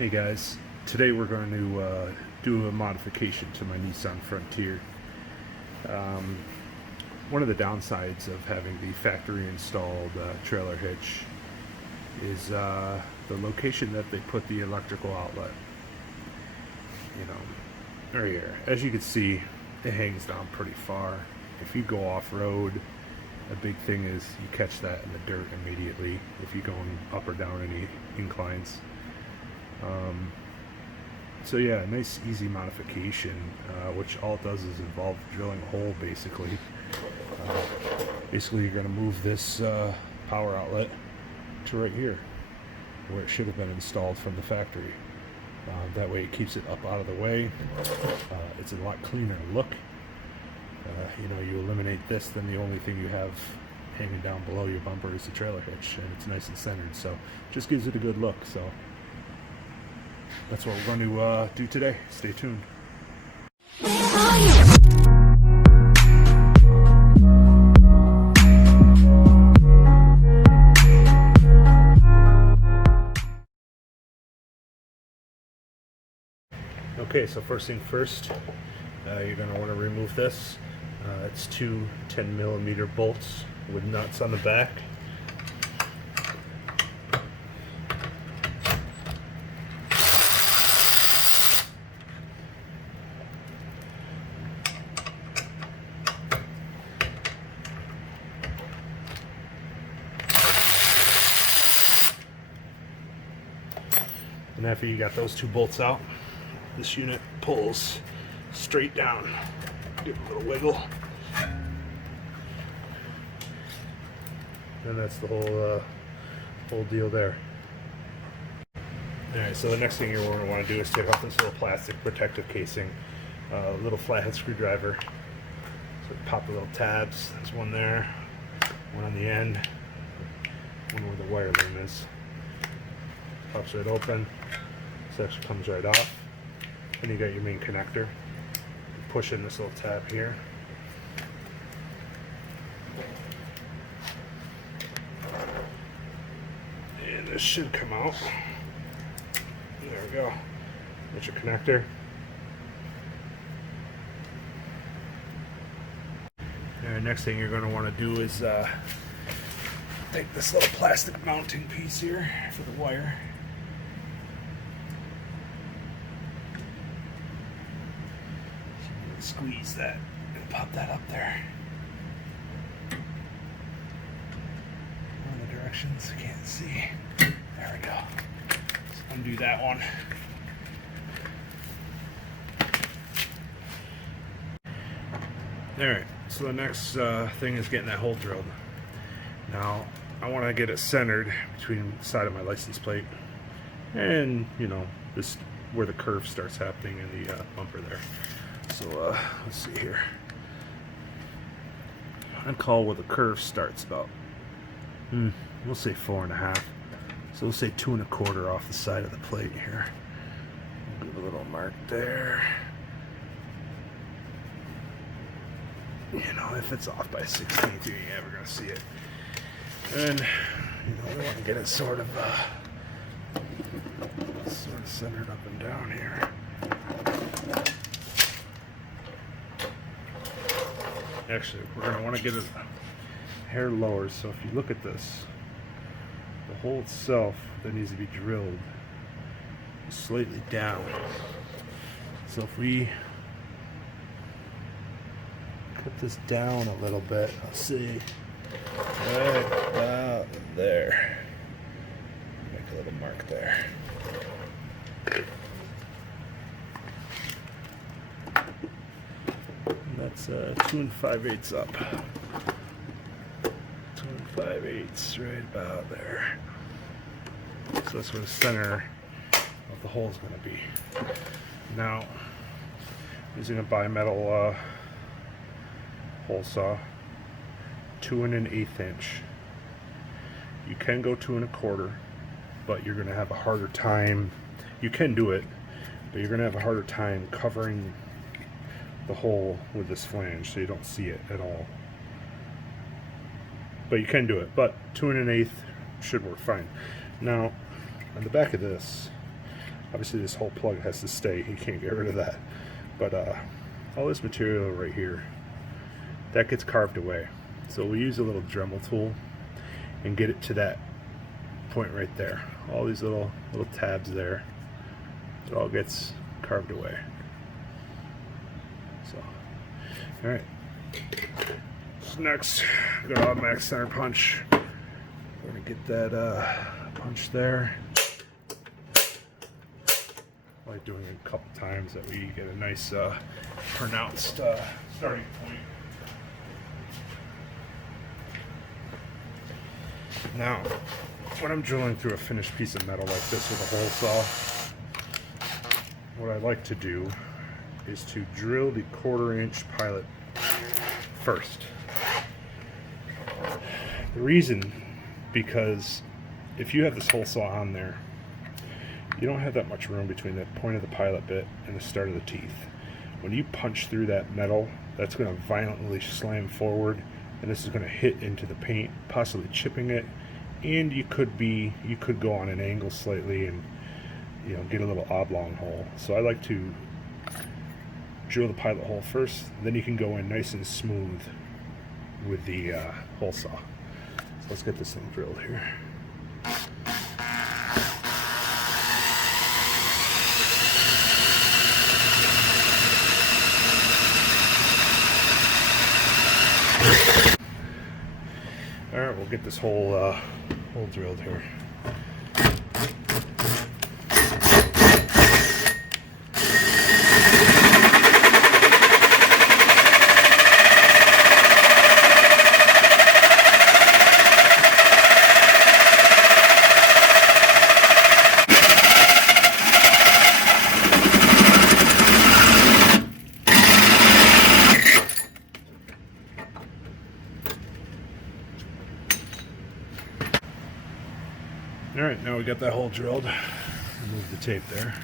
Hey guys, today we're going to do a modification to my Nissan Frontier. Um, One of the downsides of having the factory installed trailer hitch is the location that they put the electrical outlet. You know, right here. As you can see, it hangs down pretty far. If you go off-road, a big thing is you catch that in the dirt immediately if you're going up or down any inclines. So yeah, nice easy modification, which all it does is involve drilling a hole basically. Basically you're going to move this power outlet to right here where it should have been installed from the factory. That way it keeps it up out of the way. It's a lot cleaner look. You eliminate this, then the only thing you have hanging down below your bumper is the trailer hitch, and it's nice and centered, so just gives it a good look. So that's what we're going to do today. Stay tuned. Okay, so first thing first, you're going to want to remove this. It's two 10mm bolts with nuts on the back. And after you got those two bolts out, this unit pulls straight down. Give it a little wiggle. And that's the whole deal there. Alright, so the next thing you're going to want to do is take off this little plastic protective casing. A little flathead screwdriver. So pop the little tabs. There's one there, one on the end, one where the wire loom is. Pops right open. Section comes right off. And you got your main connector. Push in this little tab here. And this should come out. There we go. That's your connector. And next thing you're going to want to do is take this little plastic mounting piece here for the wire. Squeeze that and pop that up there. One of the directions I can't see. There we go. Let's undo that one. Alright, so the next thing is getting that hole drilled. Now, I want to get it centered between the side of my license plate and, this where the curve starts happening in the bumper there. So let's see here. I'd call where the curve starts about, we'll say 4.5. So we'll say 2 1/4 off the side of the plate here. Give a little mark there. If it's off by 1/16, you're never gonna see it. And we want to get it sort of centered up and down here. Actually, we're going to want to get it a hair lower, so if you look at this, the hole itself that needs to be drilled is slightly down. So if we cut this down a little bit, let's see, right about there, make a little mark there. That's 2 5/8 up. 2 5/8 right about there. So that's where the center of the hole is going to be. Now, using a bimetal hole saw, 2 1/8 inch. You can go 2 1/4, but you're going to have a harder time. You can do it, but you're going to have a harder time covering the hole with this flange, so you don't see it at all. But you can do it, but 2 1/8 should work fine. Now, on the back of this, Obviously this whole plug has to stay, you can't get rid of that. But all this material right here, that gets carved away. So we use a little Dremel tool and get it to that point right there. All these little tabs there, it all gets carved away. So, all right. So next, we got automatic center punch. We're gonna get that punch there. I like doing it a couple times that we get a nice pronounced starting point. Now, when I'm drilling through a finished piece of metal like this with a hole saw, what I like to do is to drill the 1/4 inch pilot first. The reason, because if you have this hole saw on there, you don't have that much room between the point of the pilot bit and the start of the teeth. When you punch through that metal, that's going to violently slam forward, and this is going to hit into the paint, possibly chipping it, and you could go on an angle slightly and get a little oblong hole. So I like to drill the pilot hole first, then you can go in nice and smooth with the hole saw. So let's get this thing drilled here. Alright, we'll get this hole drilled here. Alright, now we got that hole drilled. Remove the tape there.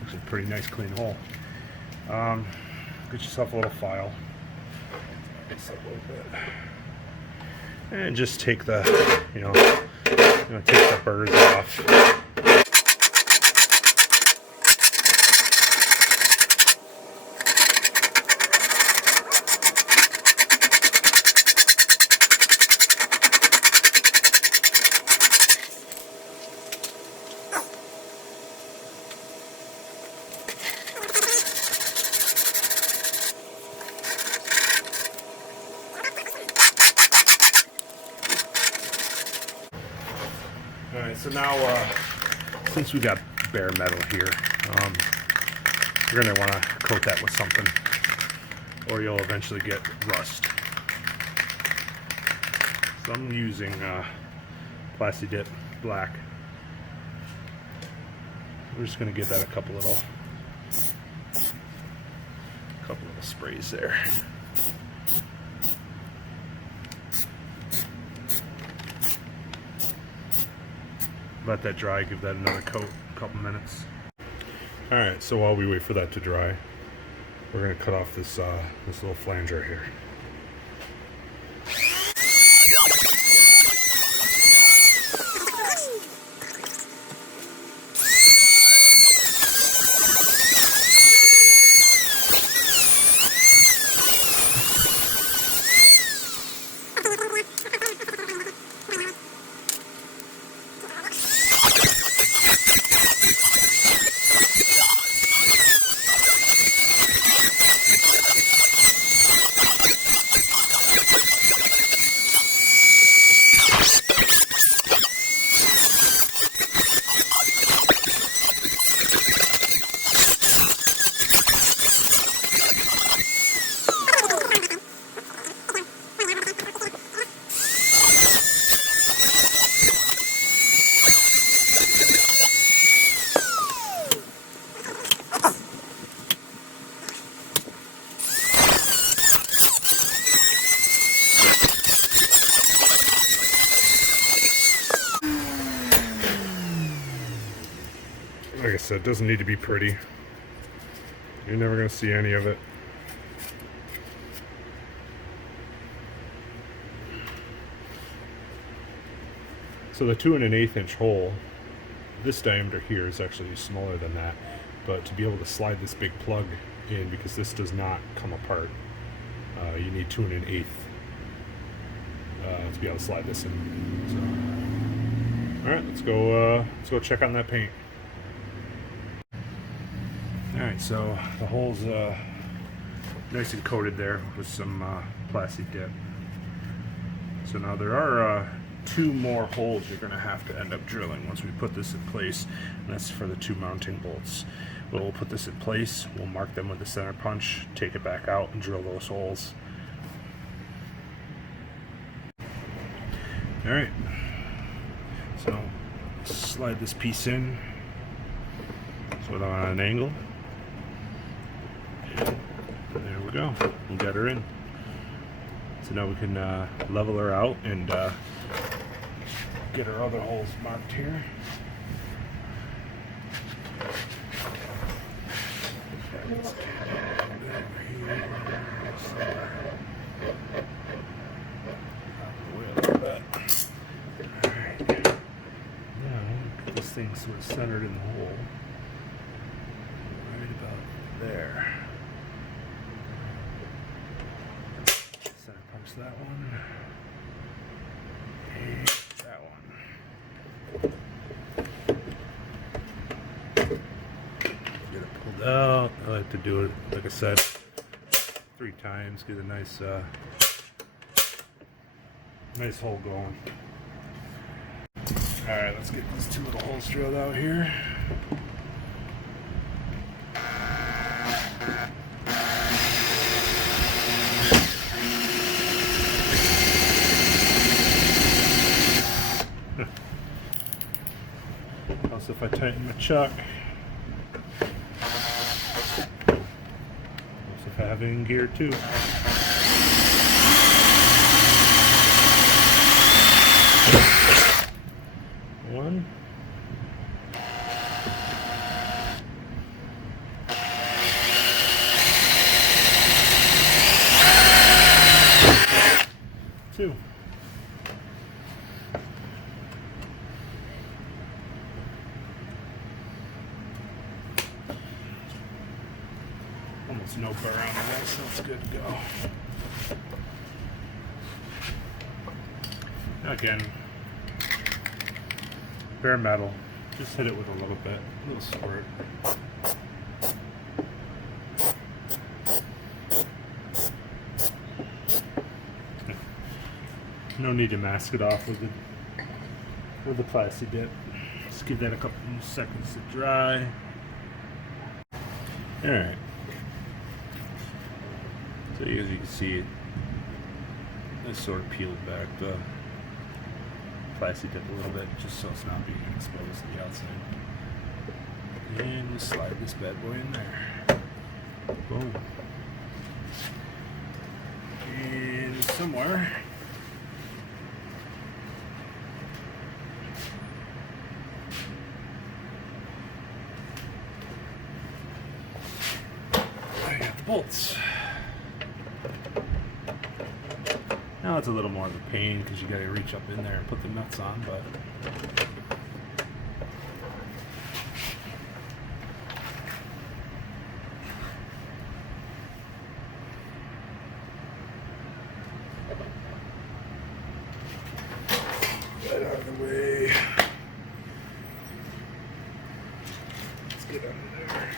Looks like a pretty nice clean hole. Get yourself a little file. Get this up a little bit. And just take the, take the burrs off. Alright, so now since we got bare metal here, you're going to want to coat that with something, or you'll eventually get rust. So I'm using Plasti Dip Black. We're just going to give that a couple little sprays there. Let that dry, give that another coat, a couple minutes. Alright, so while we wait for that to dry, we're going to cut off this little flange right here. Like I said, it doesn't need to be pretty. You're never going to see any of it. So the 2 1/8 inch hole this diameter here is actually smaller than that, but to be able to slide this big plug in, because this does not come apart, you need 2 1/8 to be able to slide this in. So, all right, let's go check on that paint. All right, so the hole's nice and coated there with some plastic dip. So now there are 2 more holes you're going to have to end up drilling once we put this in place, and that's for the 2 mounting bolts. We'll put this in place, we'll mark them with the center punch, take it back out, and drill those holes. Alright, so slide this piece in so it's on an angle. And there we go, we got her in. So now we can level her out and get our other holes marked here. This thing's sort of centered in the hole, right about there. Center punch that one, and that one. Get it pulled out. I like to do it, like I said, 3 times. Get a nice, nice hole going. Alright, let's get these 2 little holes drilled out here. Also, if I tighten my chuck, also if I have it in gear too. One. Two. Almost no burr on that, so it's good to go. Again, bare metal, just hit it with a little bit, a little squirt. No need to mask it off with the plastic dip. Just give that a couple more seconds to dry. Alright. So as you can see, it's sort of peeled back the plastic dip a little bit, just so it's not being exposed to the outside. And we slide this bad boy in there. Boom. And somewhere I got the bolts. Now it's a little more of a pain because you got to reach up in there and put the nuts on, but get out of the way. Let's get under there.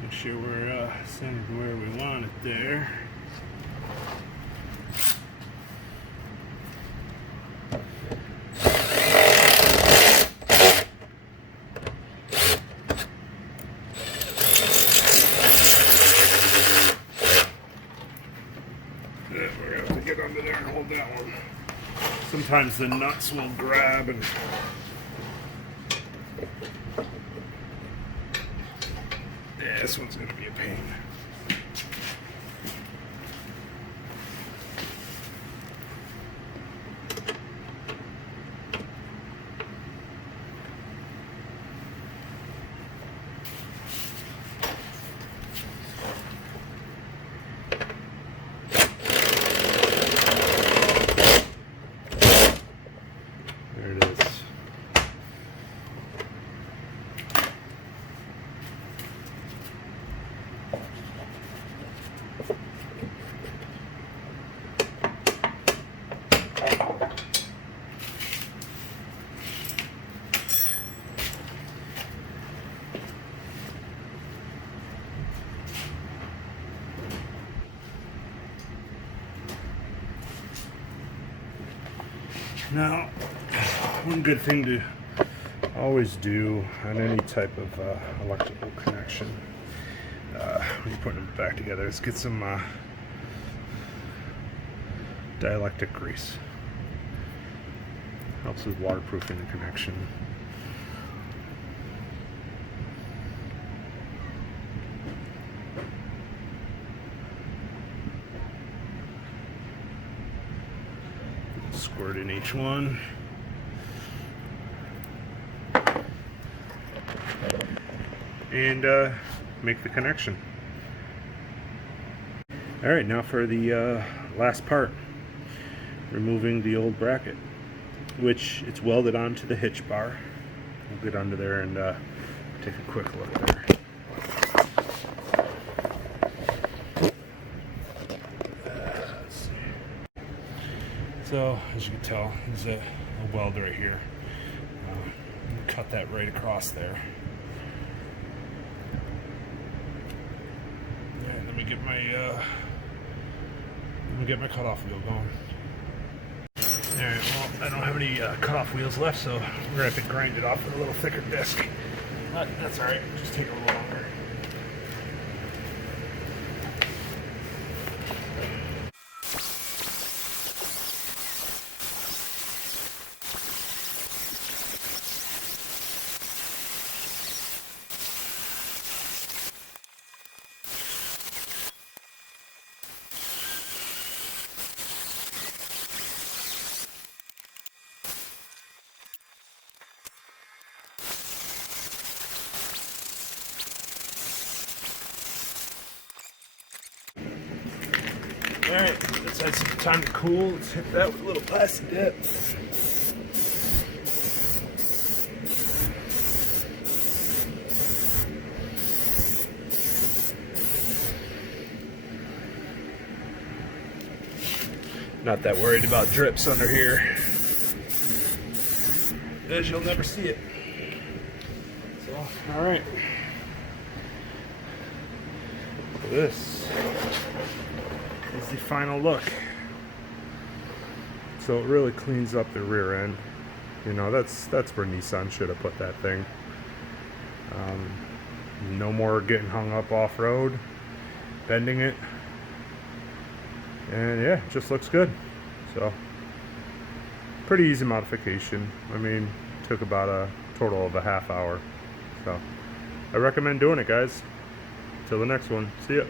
Make sure we're centered where we want it there. We're gonna have to get under there and hold that one. Sometimes the nuts will grab and yeah, this one's gonna be a pain. There it is. Now, one good thing to always do on any type of electrical connection when you're putting them back together is get some dielectric grease. Helps with waterproofing the connection. Squirt in each one. And make the connection. Alright, now for the last part. Removing the old bracket, which it's welded onto the hitch bar. We'll get under there and take a quick look there. Let's see. So, as you can tell, there's a weld right here. Cut that right across there. Alright, let me get my cutoff wheel going. Alright, well, I don't have any cutoff wheels left, so we're going to have to grind it off with a little thicker disc. But that's alright, just take a little longer. Alright, let's have some time to cool. Let's hit that with a little plastic dip. Not that worried about drips under here, as you'll never see it. So, alright. Look at this. Is the final look. So it really cleans up the rear end. You know, that's where Nissan should have put that thing. No more getting hung up off-road, bending it, and yeah, it just looks good. So pretty easy modification. I mean, took about a total of a half hour. So I recommend doing it, guys. Till the next one, see ya.